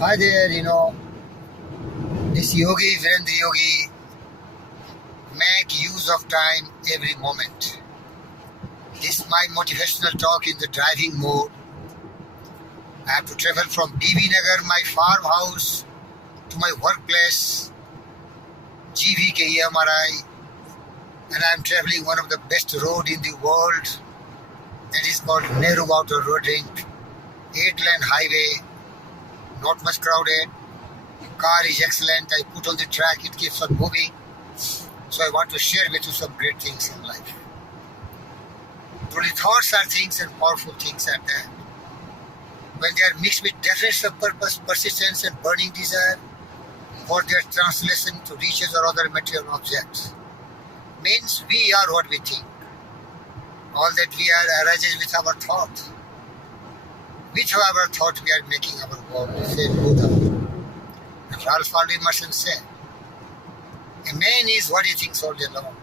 Hi there, this yogi, Virendra Yogi, make use of time every moment. This is my motivational talk in the driving mode. I have to travel from BB Nagar, my farmhouse, to my workplace, GVK EMRI, and I am traveling one of the best road in the world. That is called Nehru Outer Road Ring, 8-lane highway, not much crowded. Car is excellent. I put on the track, it keeps on moving. So I want to share with you some great things in life. Truly, thoughts are things and powerful things at that. When they are mixed with definitions of purpose, persistence, and burning desire, for their translation to riches or other material objects, means we are what we think. All that we are arises with our thought. With our thought, we are making our world, said Buddha. Ralph Waldo Emerson said, a man is what he thinks all day long.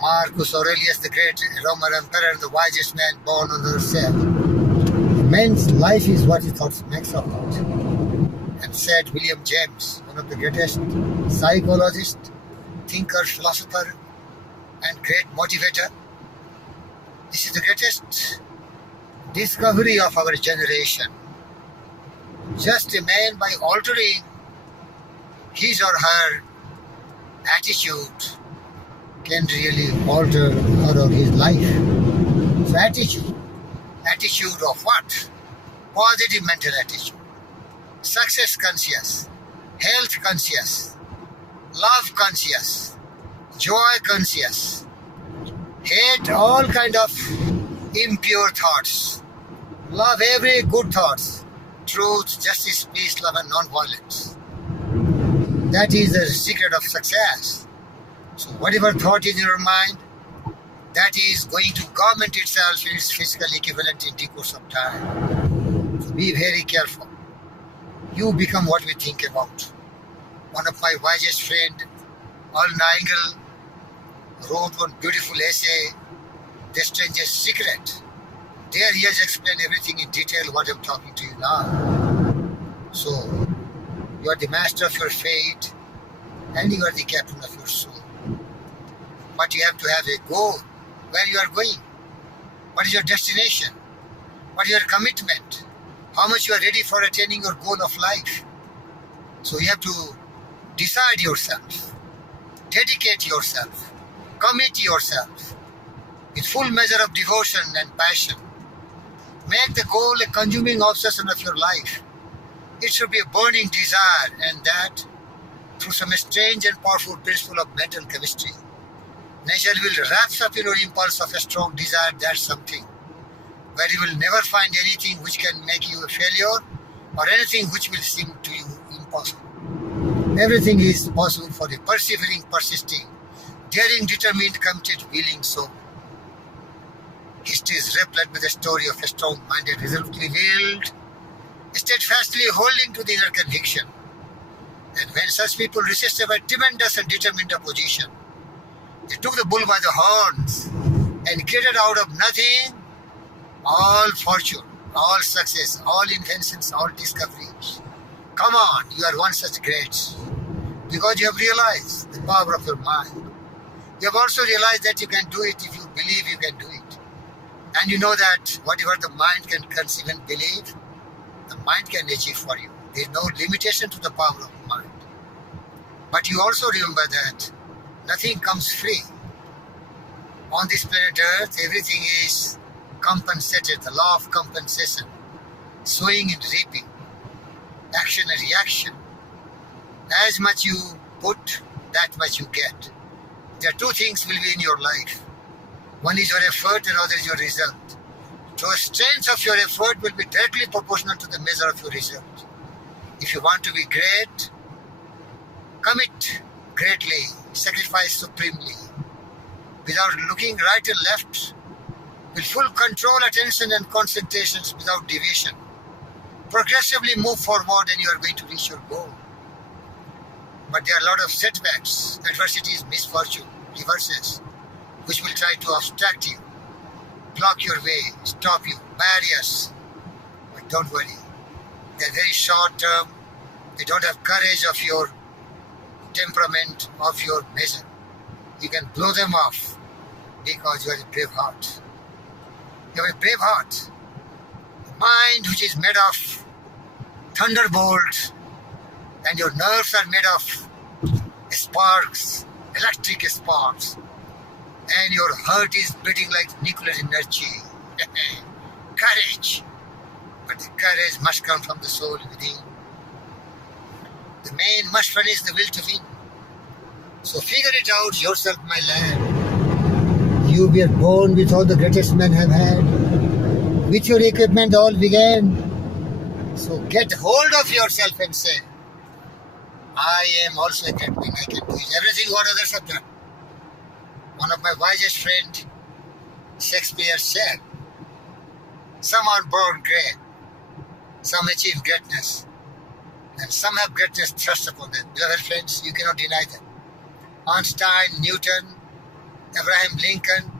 Marcus Aurelius, the great Roman emperor, the wisest man born on earth, said, man's life is what he thought makes of it. And said William James, one of the greatest psychologists, thinker, philosopher, and great motivator, this is the greatest discovery of our generation. Just a man, by altering his or her attitude, can really alter her or his life. So attitude of what? Positive mental attitude, success conscious, health conscious, love conscious, joy conscious, hate all kind of impure thoughts, love every good thoughts, truth, justice, peace, love, and non-violence. That is the secret of success. So whatever thought is in your mind, that is going to garment itself in its physical equivalent in due course of time. So be very careful. You become what we think about. One of my wisest friend, Al Nightingale, wrote one beautiful essay, The Strangest Secret. There he has explained everything in detail what I'm talking to you now. So, you are the master of your fate and you are the captain of your soul. But you have to have a goal, where you are going. What is your destination? What is your commitment? How much you are ready for attaining your goal of life? So you have to decide yourself, dedicate yourself, commit yourself with full measure of devotion and passion. Make the goal a consuming obsession of your life. It should be a burning desire, and that through some strange and powerful principle of mental chemistry. Nature will wrap up in your impulse of a strong desire, that's something where you will never find anything which can make you a failure or anything which will seem to you impossible. Everything is possible for the persevering, persisting, daring, determined, committed, willing soul. History is replete with the story of a strong-minded, resolutely willed, steadfastly holding to the inner conviction. And when such people resisted by tremendous and determined opposition, they took the bull by the horns and created out of nothing all fortune, all success, all inventions, all discoveries. Come on, you are one such great, because you have realized the power of your mind. You have also realized that you can do it if you believe you can do it. And you know that whatever the mind can conceive and believe, the mind can achieve for you. There is no limitation to the power of mind. But you also remember that nothing comes free. On this planet Earth, everything is compensated, the law of compensation, sowing and reaping, action and reaction. As much you put, that much you get. There are two things will be in your life. One is your effort and other is your result. So the strength of your effort will be directly proportional to the measure of your result. If you want to be great, commit greatly, sacrifice supremely, without looking right and left, with full control, attention and concentration without deviation. Progressively move forward and you are going to reach your goal. But there are a lot of setbacks, adversities, misfortune, reverses, which will try to obstruct you, block your way, stop you, barriers. But don't worry, they are very short term. They don't have courage of your temperament, of your measure. You can blow them off because you are a brave heart. You have a brave heart. A mind which is made of thunderbolts, and your nerves are made of sparks, electric sparks, and your heart is beating like nuclear energy. Courage. But the courage must come from the soul within. The main must one is the will to win. So figure it out yourself, my lad. You were born with all the greatest men have had. With your equipment all began. So get hold of yourself and say, I am also a great man. I can do everything what others have done. One of my wisest friends, Shakespeare, said, some are born great, some achieve greatness, and some have greatness thrust upon them. Beloved friends, you cannot deny that. Einstein, Newton, Abraham Lincoln,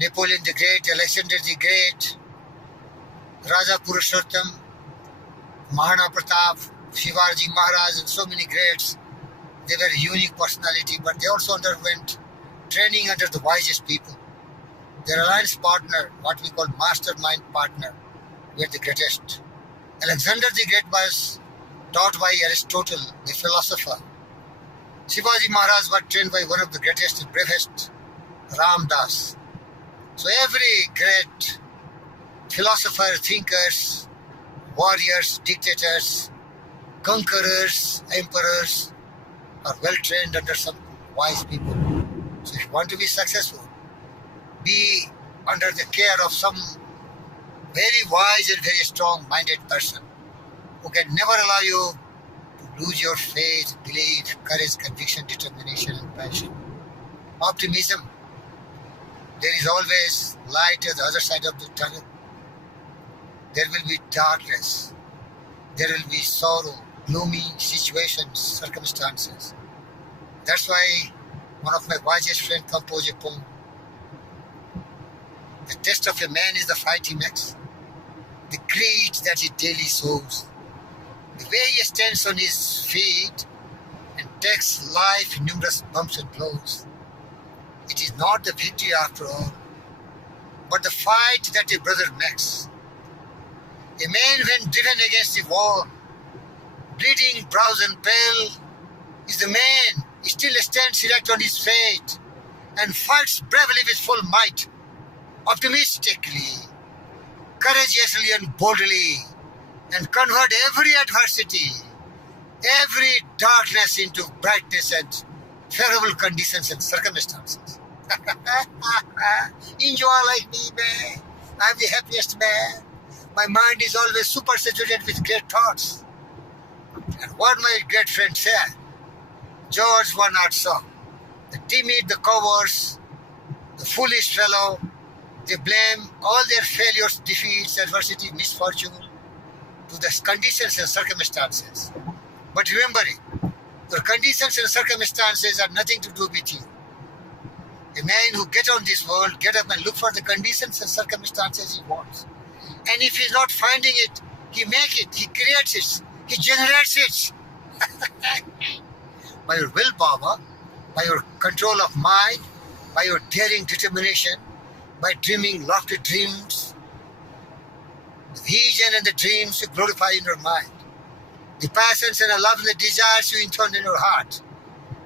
Napoleon the Great, Alexander the Great, Raja Purushottam, Mahana Pratap, Shivaji Maharaj, and so many greats. They were unique personality, but they also underwent training under the wisest people. Their alliance partner, what we call mastermind partner, were the greatest. Alexander the Great was taught by Aristotle, the philosopher. Shivaji Maharaj was trained by one of the greatest and bravest, Ram Das. So every great philosopher, thinkers, warriors, dictators, conquerors, emperors are well trained under some wise people. So if you want to be successful, be under the care of some very wise and very strong-minded person who can never allow you to lose your faith, belief, courage, conviction, determination, and passion. Optimism. There is always light at the other side of the tunnel. There will be darkness. There will be sorrow, gloomy situations, circumstances. That's why one of my wisest friends composed a poem. The test of a man is the fight he makes, the creed that he daily sows, the way he stands on his feet and takes life in numerous bumps and blows. It is not the victory after all, but the fight that a brother makes. A man when driven against the wall, bleeding brows and pale, is the man. He still stands erect on his feet and fights bravely with full might, optimistically, courageously and boldly, and convert every adversity, every darkness into brightness and favorable conditions and circumstances. Enjoy like me, man. I'm the happiest man. My mind is always super saturated with great thoughts. And what my great friend said, George Bernard Shaw, the timid, the cowards, the foolish fellow, they blame all their failures, defeats, adversity, misfortune to the conditions and circumstances. But remember it, your conditions and circumstances have nothing to do with you. A man who gets on this world, get up and look for the conditions and circumstances he wants. And if he's not finding it, he makes it, he creates it, he generates it. By your willpower, by your control of mind, by your daring determination, by dreaming lofty dreams, the vision and the dreams you glorify in your mind, the passions and the love and the desires you intone in your heart,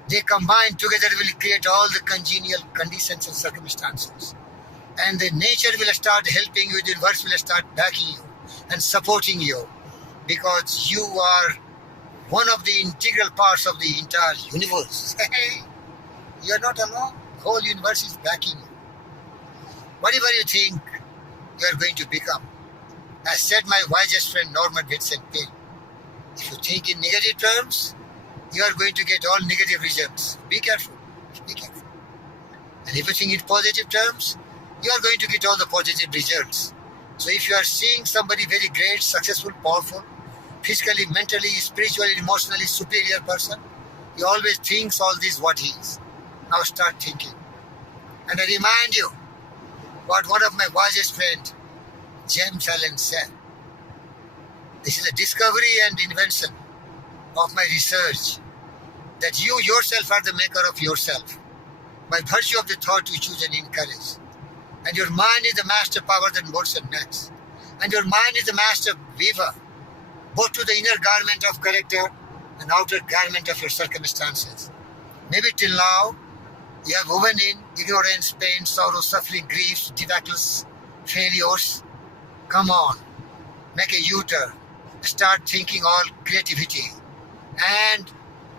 they combine together will create all the congenial conditions and circumstances. And the nature will start helping you, the universe will start backing you and supporting you, because you are one of the integral parts of the entire universe. You are not alone. The whole universe is backing you. Whatever you think you are going to become, as said my wisest friend Norman Vincent Peale, if you think in negative terms, you are going to get all negative results. Be careful. Be careful. And if you think in positive terms, you are going to get all the positive results. So if you are seeing somebody very great, successful, powerful, physically, mentally, spiritually, emotionally superior person, he always thinks all this what he is. Now start thinking. And I remind you what one of my wisest friends, James Allen, said. This is a discovery and invention of my research, that you yourself are the maker of yourself by virtue of the thought you choose and encourage. And your mind is the master power that molds and makes. And your mind is the master weaver, both to the inner garment of character and outer garment of your circumstances. Maybe till now, you have woven in ignorance, pain, sorrow, suffering, griefs, debacles, failures. Come on, make a U-turn. Start thinking all creativity. And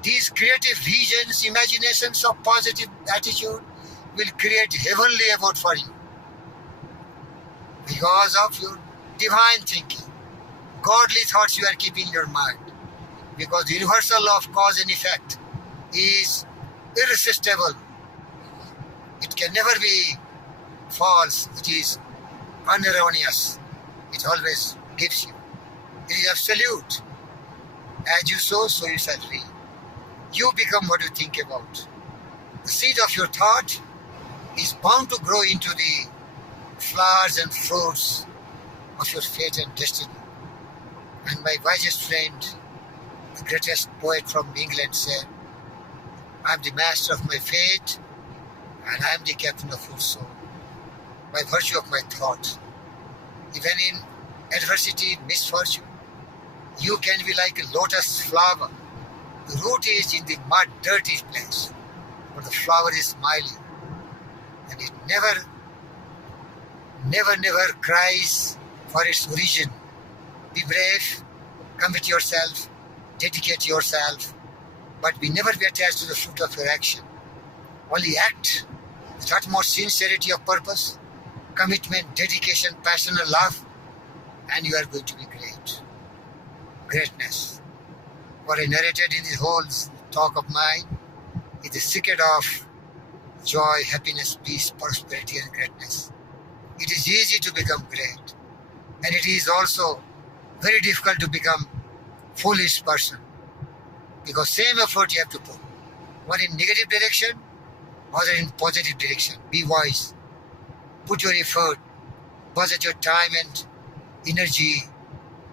these creative visions, imaginations of positive attitude will create heavenly abode for you. Because of your divine thinking, godly thoughts you are keeping in your mind. Because the universal law of cause and effect is irresistible. It can never be false. It is unerroneous. It always gives you. It is absolute. As you sow, so you shall reap. You become what you think about. The seed of your thought is bound to grow into the flowers and fruits of your fate and destiny. And my wisest friend, the greatest poet from England, said, I am the master of my fate and I am the captain of your soul. By virtue of my thought, even in adversity, misfortune, you can be like a lotus flower. The root is in the mud, dirty place, but the flower is smiling, and it never cries for its origin. Be brave, commit yourself, dedicate yourself, but never be attached to the fruit of your action. Only act with utmost sincerity of purpose, commitment, dedication, passion, and love, and you are going to be great. Greatness. What I narrated in this whole talk of mine is the secret of joy, happiness, peace, prosperity, and greatness. It is easy to become great, and it is also very difficult to become foolish person, because same effort you have to put, one in negative direction, other in positive direction. Be wise. Put your effort, budget your time and energy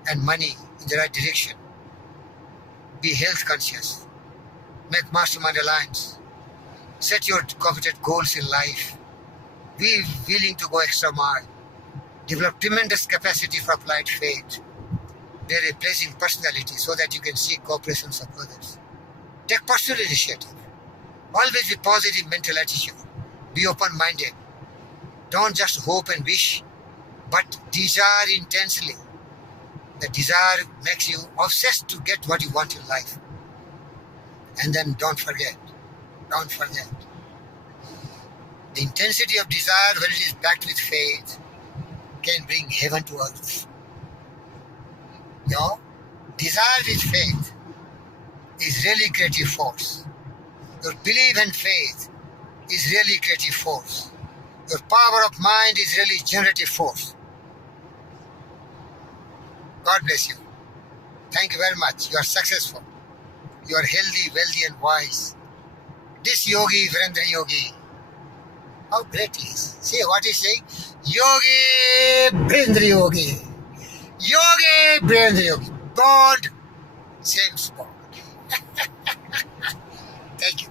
and money in the right direction. Be health conscious. Make mastermind alliance. Set your coveted goals in life. Be willing to go extra mile. Develop tremendous capacity for applied faith. Be a pleasing personality so that you can seek cooperations of others. Take personal initiative. Always be positive mental attitude. Be open-minded. Don't just hope and wish, but desire intensely. The desire makes you obsessed to get what you want in life. And then don't forget. The intensity of desire, when it is backed with faith, can bring heaven to earth. Desire with faith is really creative force. Your belief and faith is really creative force. Your power of mind is really generative force. God bless you. Thank you very much. You are successful. You are healthy, wealthy, and wise. This yogi, Virendra Yogi, how great he is. See what he's saying? Yogi, Virendra Yogi. Yogi, Virendra Yogi. God, same spot. Thank you.